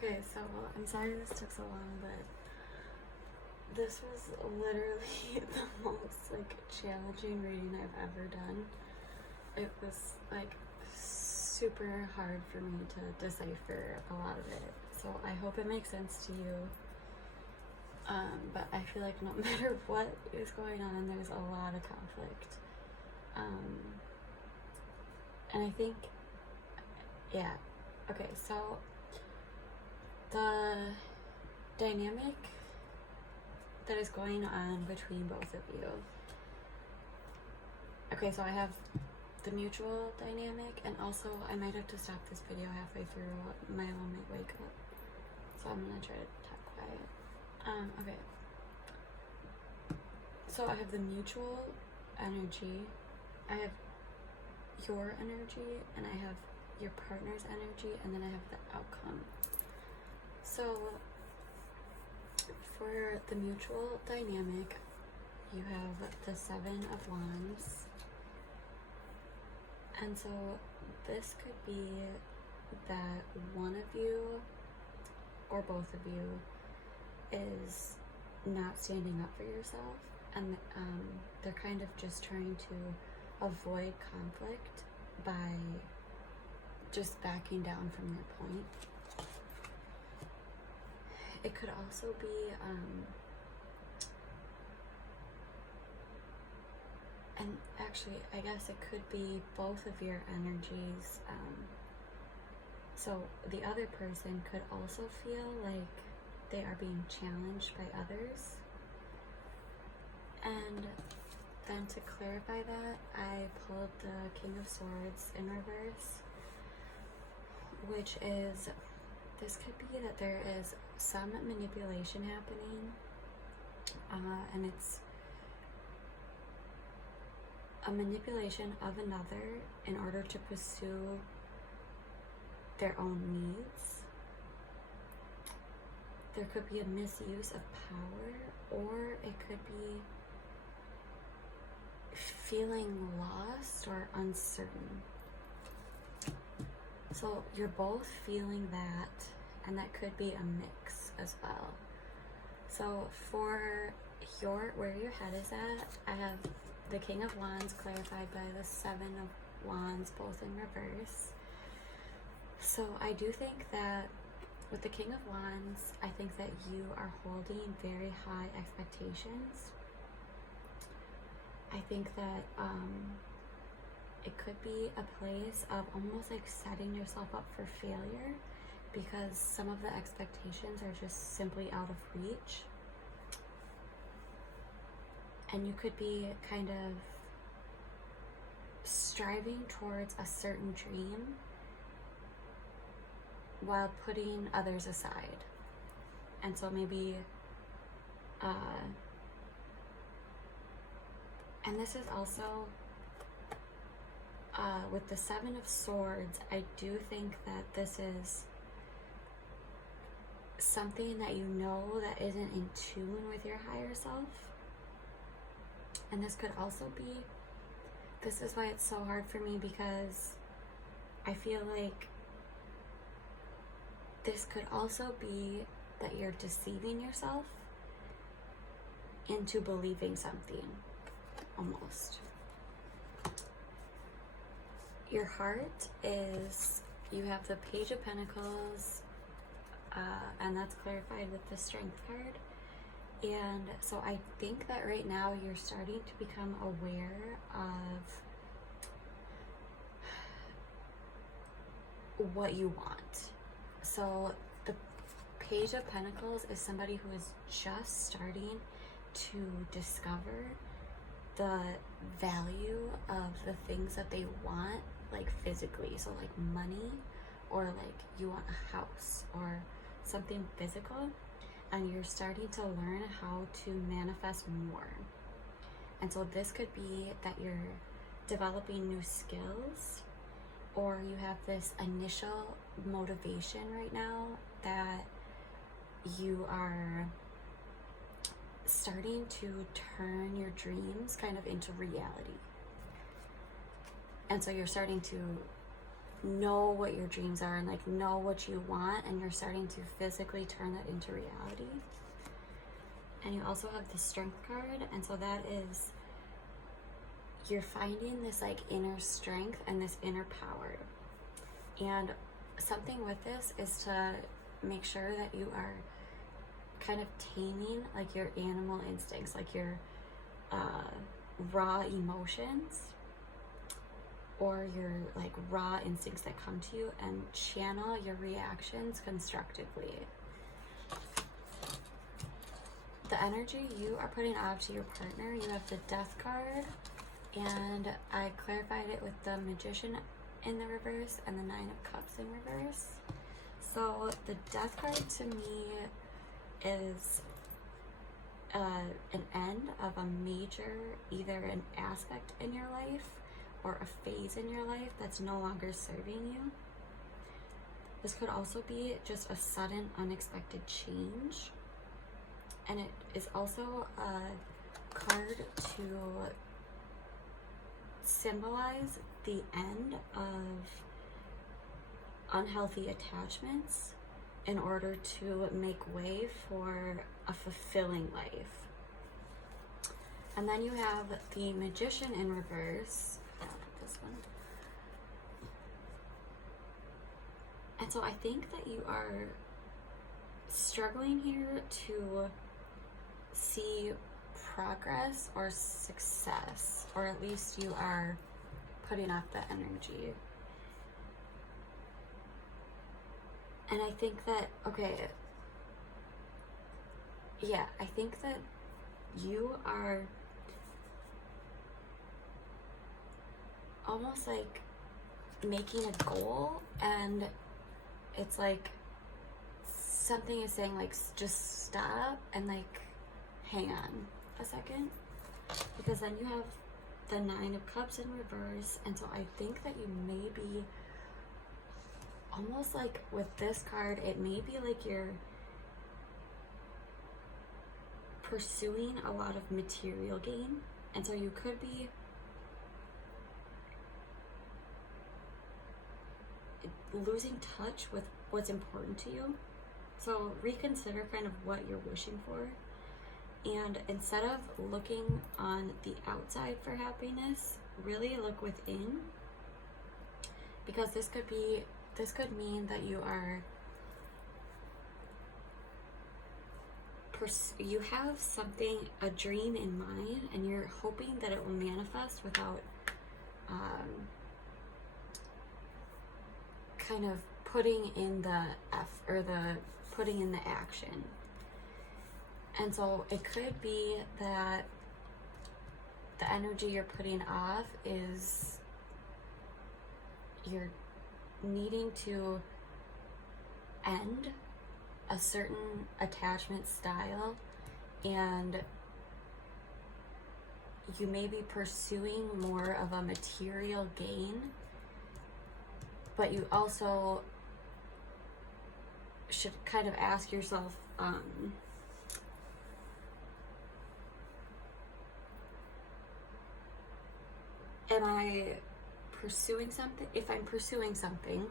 Okay, so I'm sorry this took so long, but this was literally the most challenging reading I've ever done. It was super hard for me to decipher a lot of it. So I hope it makes sense to you. But I feel like no matter what is going on, there's a lot of conflict. And I think, yeah, okay, so the dynamic that is going on between both of you. Okay, so I have the mutual dynamic, and also I might have to stop this video halfway through. My mom might wake up, so I'm gonna try to talk quiet. Okay. So I have the mutual energy, I have your energy, and I have your partner's energy, and then I have the outcome. So for the mutual dynamic, you have the Seven of Wands. And so this could be that one of you or both of you is not standing up for yourself, and they're kind of just trying to avoid conflict by just backing down from their point. It could also be and actually I guess it could be both of your energies. So the other person could also feel like they are being challenged by others. And then to clarify that, I pulled the King of Swords in reverse, which is, this could be that there is some manipulation happening, and it's a manipulation of another in order to pursue their own needs. There could be a misuse of power, or it could be feeling lost or uncertain. So you're both feeling that, and that could be a mix as well. So for where your head is at, I have the King of Wands clarified by the Seven of Wands, both in reverse. So I do think that with the King of Wands, I think that you are holding very high expectations. I think that it could be a place of almost like setting yourself up for failure, because some of the expectations are just simply out of reach. And you could be kind of striving towards a certain dream while putting others aside. And so maybe, and this is also, with the Seven of Swords, I do think that this is something that you know that isn't in tune with your higher self. And this could also be, this is why it's so hard for me, because I feel like this could also be that you're deceiving yourself into believing something, almost. Your heart is, you have the Page of Pentacles, and that's clarified with the Strength card. And so I think that right now you're starting to become aware of what you want. So the Page of Pentacles is somebody who is just starting to discover the value of the things that they want, like physically. So like money, or like you want a house or something physical. And you're starting to learn how to manifest more. And so this could be that you're developing new skills, or you have this initial motivation right now that you are starting to turn your dreams kind of into reality. And so you're starting to know what your dreams are and like know what you want, and you're starting to physically turn that into reality. And you also have the Strength card, and so that is, you're finding this like inner strength and this inner power. And something with this is to make sure that you are kind of taming like your animal instincts, like your raw emotions or your like raw instincts that come to you, and channel your reactions constructively. The energy you are putting off to your partner, you have the Death card, and I clarified it with the Magician in the reverse and the Nine of Cups in reverse. So the Death card to me is an end of a major, either an aspect in your life or a phase in your life that's no longer serving you. This could also be just a sudden, unexpected change. And it is also a card to symbolize the end of unhealthy attachments in order to make way for a fulfilling life. And then you have the Magician in reverse. I'll put this one. And so I think that you are struggling here to see progress or success, or at least you are putting off the energy. And I think that, okay, yeah, I think that you are almost like making a goal, and it's like something is saying like just stop and like hang on a second, because then you have the Nine of Cups in reverse. And so I think that you may be almost like with this card, it may be like you're pursuing a lot of material gain, and so you could be losing touch with what's important to you. So reconsider kind of what you're wishing for, and instead of looking on the outside for happiness, really look within, because this could mean that you are you have something, a dream in mind, and you're hoping that it will manifest without kind of putting in the putting in the action. And so it could be that the energy you're putting off is you're needing to end a certain attachment style, and you may be pursuing more of a material gain, but you also should kind of ask yourself, am I pursuing something? If I'm pursuing something,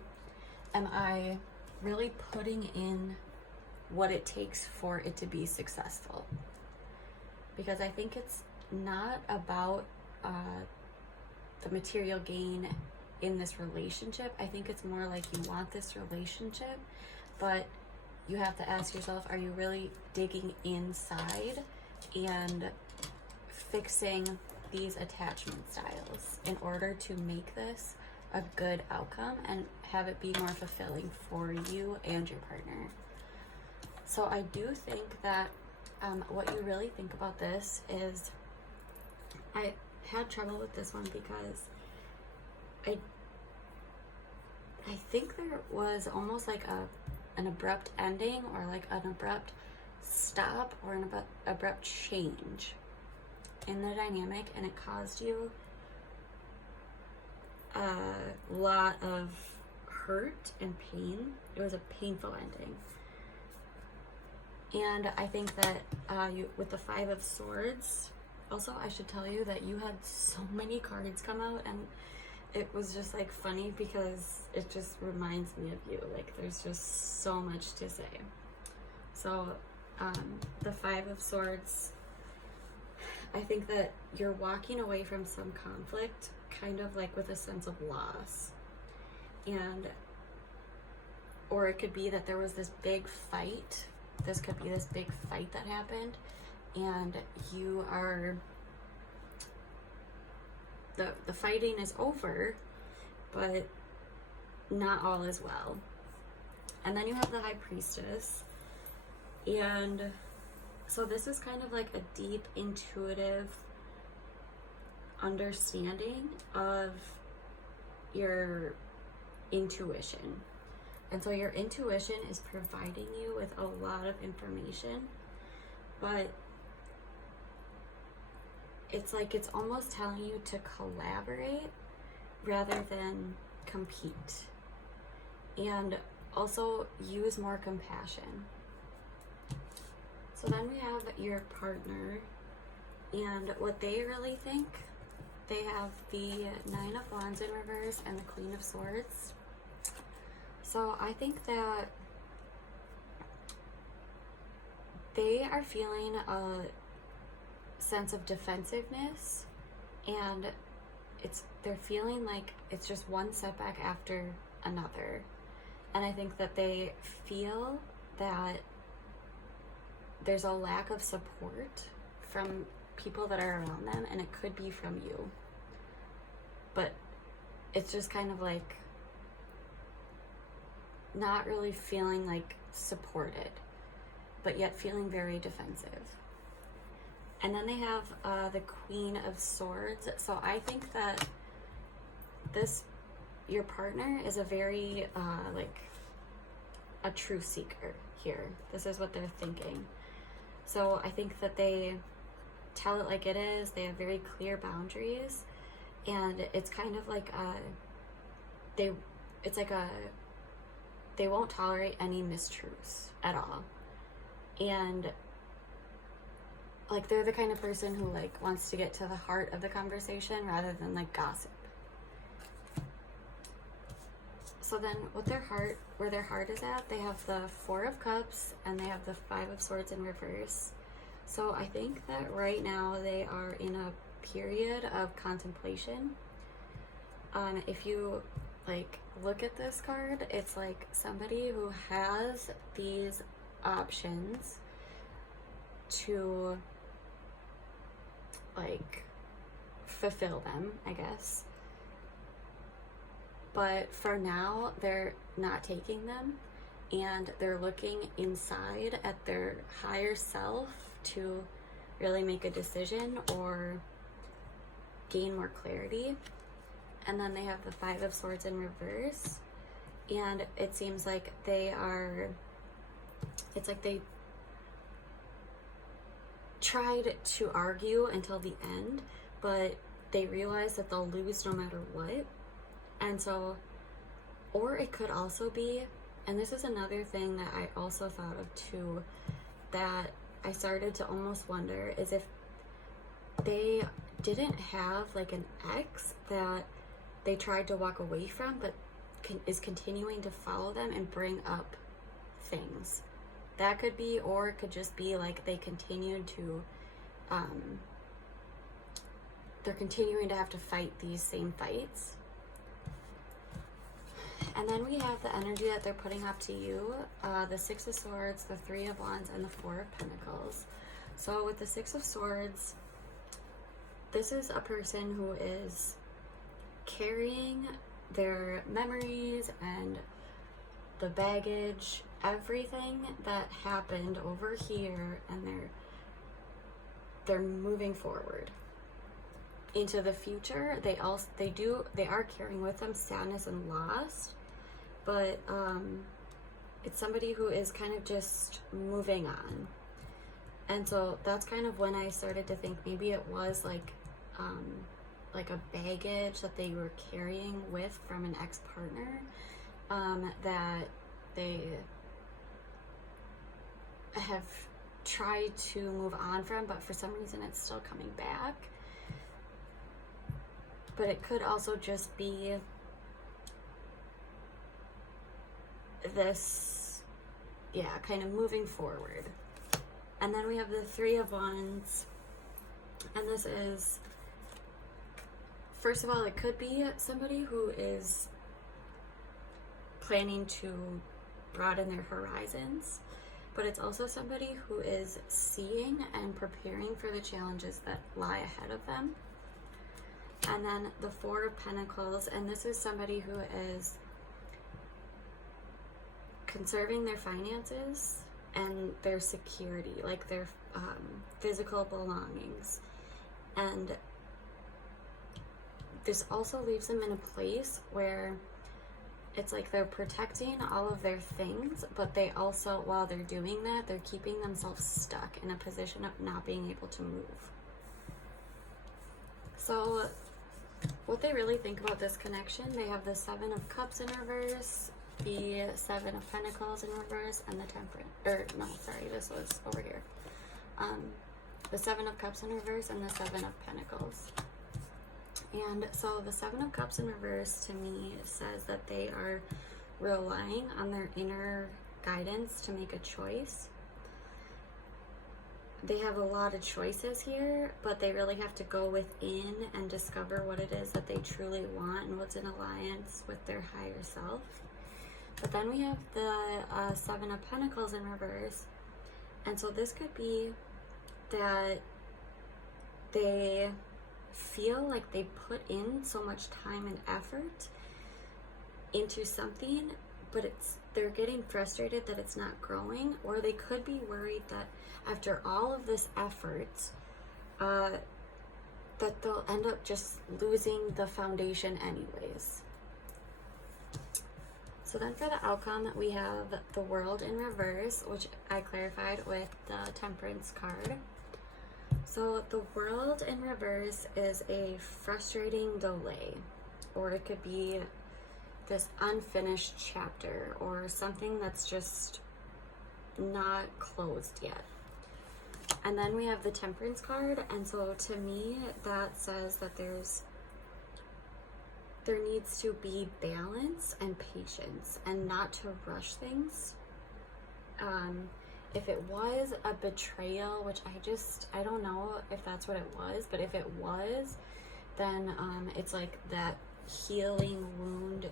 am I really putting in what it takes for it to be successful? Because I think it's not about the material gain in this relationship. I think it's more like you want this relationship, but you have to ask yourself, are you really digging inside and fixing these attachment styles in order to make this a good outcome and have it be more fulfilling for you and your partner? So I do think that what you really think about this is, I had trouble with this one because I think there was almost like an abrupt ending, or like an abrupt stop, or an abrupt change in the dynamic, and it caused you a lot of hurt and pain. It was a painful ending. And I think that you, with the Five of Swords, also I should tell you that you had so many cards come out, and it was just like funny because it just reminds me of you. Like there's just so much to say. So the Five of Swords, I think that you're walking away from some conflict kind of like with a sense of loss. And or it could be that there was this big fight. This could be this big fight that happened, and you are the fighting is over, but not all is well. And then you have the High Priestess, and so this is kind of like a deep intuitive understanding of your intuition. And so your intuition is providing you with a lot of information, but it's like it's almost telling you to collaborate rather than compete. And also use more compassion. So then we have your partner and what they really think. They have the Nine of Wands in reverse and the Queen of Swords. So I think that they are feeling a sense of defensiveness, and they're feeling like it's just one setback after another. And I think that they feel that there's a lack of support from people that are around them, and it could be from you. But it's just kind of like not really feeling like supported, but yet feeling very defensive. And then they have the Queen of Swords. So I think that your partner is a very like a truth seeker here. This is what they're thinking. So I think that they tell it like it is. They have very clear boundaries, and it's kind of like they won't tolerate any mistruths at all. And like they're the kind of person who like wants to get to the heart of the conversation rather than like gossip. So then where their heart is at, they have the Four of Cups and they have the Five of Swords in reverse. So I think that right now they are in a period of contemplation. If you like look at this card, it's like somebody who has these options to like fulfill them, I guess. But for now, they're not taking them, and they're looking inside at their higher self to really make a decision or gain more clarity. And then they have the Five of Swords in reverse, and it seems like it's like they tried to argue until the end, but they realize that they'll lose no matter what. And so, or it could also be, and this is another thing that I also thought of too, that I started to almost wonder is if they didn't have like an ex that they tried to walk away from, but is continuing to follow them and bring up things. That could be, or it could just be like they continued to, they're continuing to have to fight these same fights. And then we have the energy that they're putting up to you, the Six of Swords, the Three of Wands, and the Four of Pentacles. So with the Six of Swords, this is a person who is carrying their memories and the baggage, everything that happened over here, and they're moving forward into the future. They are carrying with them sadness and loss, but it's somebody who is kind of just moving on. And so that's kind of when I started to think maybe it was like a baggage that they were carrying with from an ex-partner, that they have tried to move on from, but for some reason it's still coming back. but it could also just be this, yeah, kind of moving forward. And then we have the Three of Wands, and this is, first of all, it could be somebody who is planning to broaden their horizons, but it's also somebody who is seeing and preparing for the challenges that lie ahead of them. And then the Four of Pentacles, and this is somebody who is conserving their finances and their security, like their physical belongings. And this also leaves them in a place where it's like they're protecting all of their things, but they also, while they're doing that, they're keeping themselves stuck in a position of not being able to move. So what they really think about this connection, they have the Seven of Cups in reverse, the Seven of Pentacles in reverse, and the Temperance, this was over here. The Seven of Cups in reverse and the Seven of Pentacles. And so the Seven of Cups in reverse to me says that they are relying on their inner guidance to make a choice. They have a lot of choices here, but they really have to go within and discover what it is that they truly want and what's in alliance with their higher self. But then we have the Seven of Pentacles in reverse. And so this could be that they feel like they put in so much time and effort into something, but they're getting frustrated that it's not growing, or they could be worried that after all of this effort, that they'll end up just losing the foundation anyways. So then for the outcome, we have the World in reverse, which I clarified with the Temperance card. So the World in reverse is a frustrating delay, or it could be this unfinished chapter or something that's just not closed yet. And then we have the Temperance card, and so to me that says that there needs to be balance and patience and not to rush things. If it was a betrayal, which I don't know if that's what it was, but if it was, then it's like that healing wound.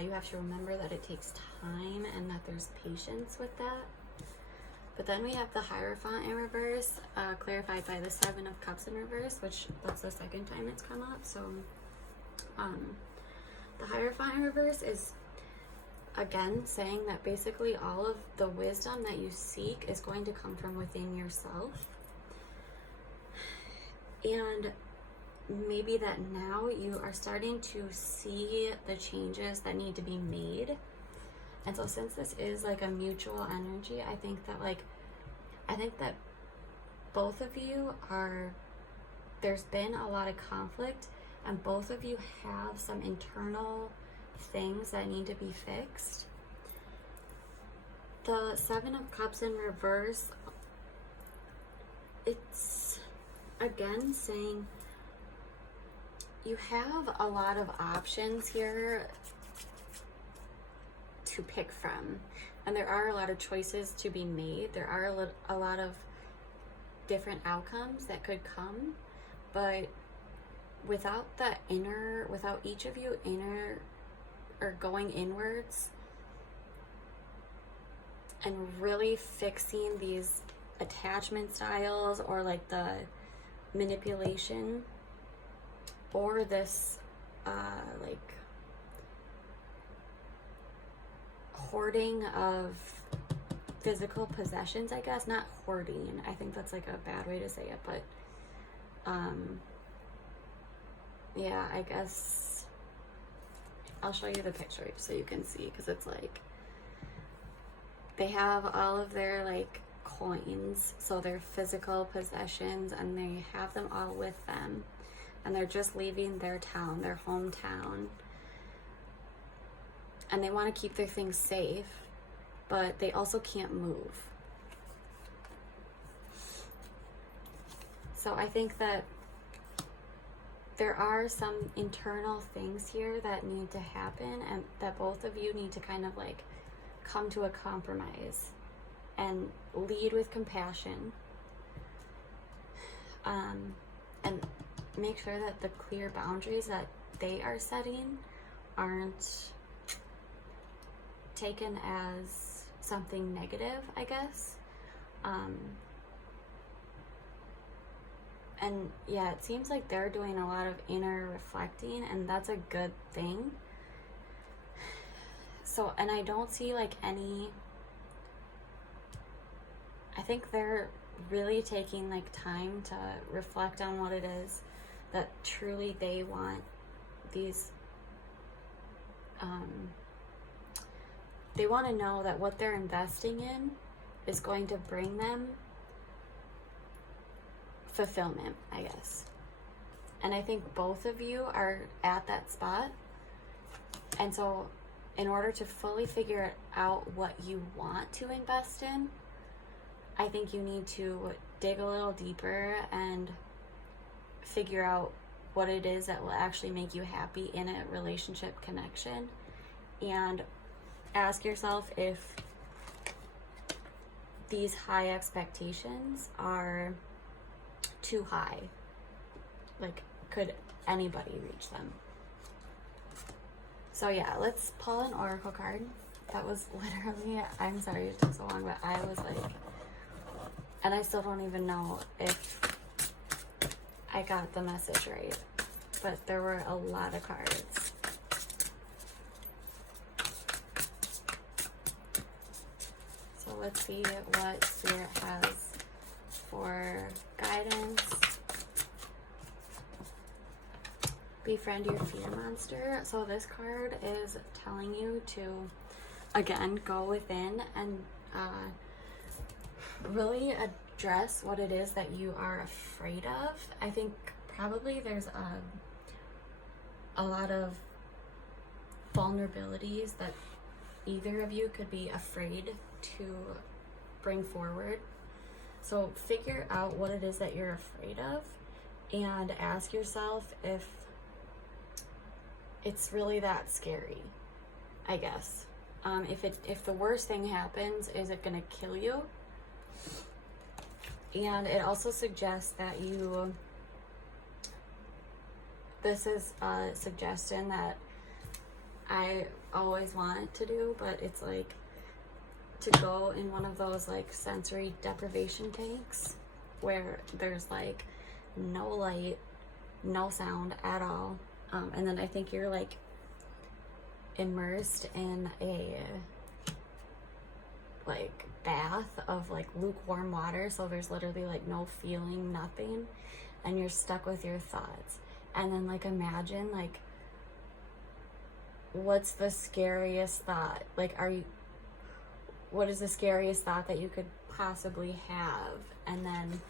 You have to remember that it takes time and that there's patience with that. But then we have the Hierophant in reverse, clarified by the Seven of Cups in reverse, which that's the second time it's come up. So the Hierophant in reverse is again saying that basically all of the wisdom that you seek is going to come from within yourself. And maybe that now you are starting to see the changes that need to be made. And so since this is like a mutual energy, I think that both of you there's been a lot of conflict, and both of you have some internal things that need to be fixed. The Seven of Cups in reverse, it's again saying you have a lot of options here to pick from, and there are a lot of choices to be made. There are a lot of different outcomes that could come, but without each of you going inwards and really fixing these attachment styles, or like the manipulation, or this like hoarding of physical possessions, I guess. Not hoarding, I think that's like a bad way to say it, but yeah, I guess I'll show you the picture so you can see, because it's like they have all of their like coins, so their physical possessions, and they have them all with them, and they're just leaving their town, their hometown, and they want to keep their things safe, but they also can't move. So I think that there are some internal things here that need to happen, and that both of you need to kind of like come to a compromise and lead with compassion, and make sure that the clear boundaries that they are setting aren't taken as something negative, I guess. And yeah, it seems like they're doing a lot of inner reflecting, and that's a good thing. So, and I don't see like any, I think they're really taking like time to reflect on what it is that truly they want. These, they want to know that what they're investing in is going to bring them fulfillment, I guess. And I think both of you are at that spot. And so in order to fully figure out what you want to invest in, I think you need to dig a little deeper and figure out what it is that will actually make you happy in a relationship connection, and ask yourself if these high expectations are too high. Like, could anybody reach them? So yeah, let's pull an oracle card. That was literally, I'm sorry it took so long, but I was like, and I still don't even know if I got the message right, but there were a lot of cards. So let's see what Spirit has for guidance. Befriend your fear monster. So this card is telling you to, again, go within and really address what it is that you are afraid of. I think probably there's a lot of vulnerabilities that either of you could be afraid to bring forward. So figure out what it is that you're afraid of and ask yourself if it's really that scary, I guess. If the worst thing happens, is it gonna kill you? And it also suggests that this is a suggestion that I always wanted to do, but it's like to go in one of those like sensory deprivation tanks where there's like no light, no sound at all. And then I think you're like immersed in a like bath of like lukewarm water, so there's literally like no feeling, nothing, and you're stuck with your thoughts. And then like imagine like, what's the scariest thought? Like, what is the scariest thought that you could possibly have? And then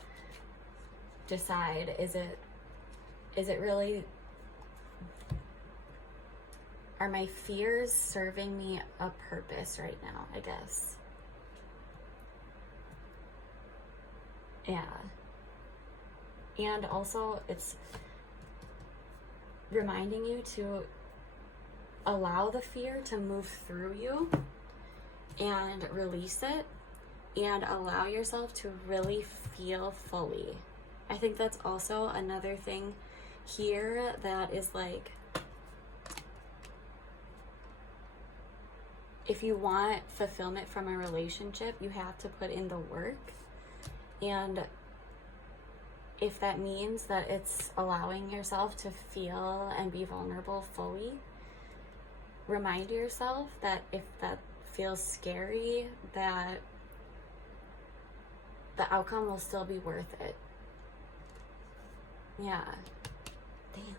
decide, is it really, are my fears serving me a purpose right now, I guess? Yeah. And also it's reminding you to allow the fear to move through you and release it, and allow yourself to really feel fully. I think that's also another thing here that is like, if you want fulfillment from a relationship, you have to put in the work. And if that means that it's allowing yourself to feel and be vulnerable fully, remind yourself that if that feels scary, that the outcome will still be worth it. Yeah. Damn.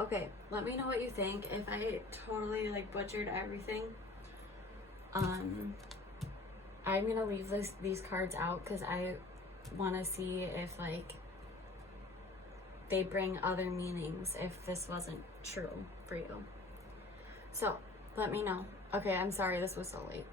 Okay, let me know what you think. If I totally like butchered everything, I'm gonna leave these cards out because I want to see if like they bring other meanings if this wasn't true for you. So let me know. Okay, I'm sorry this was so late.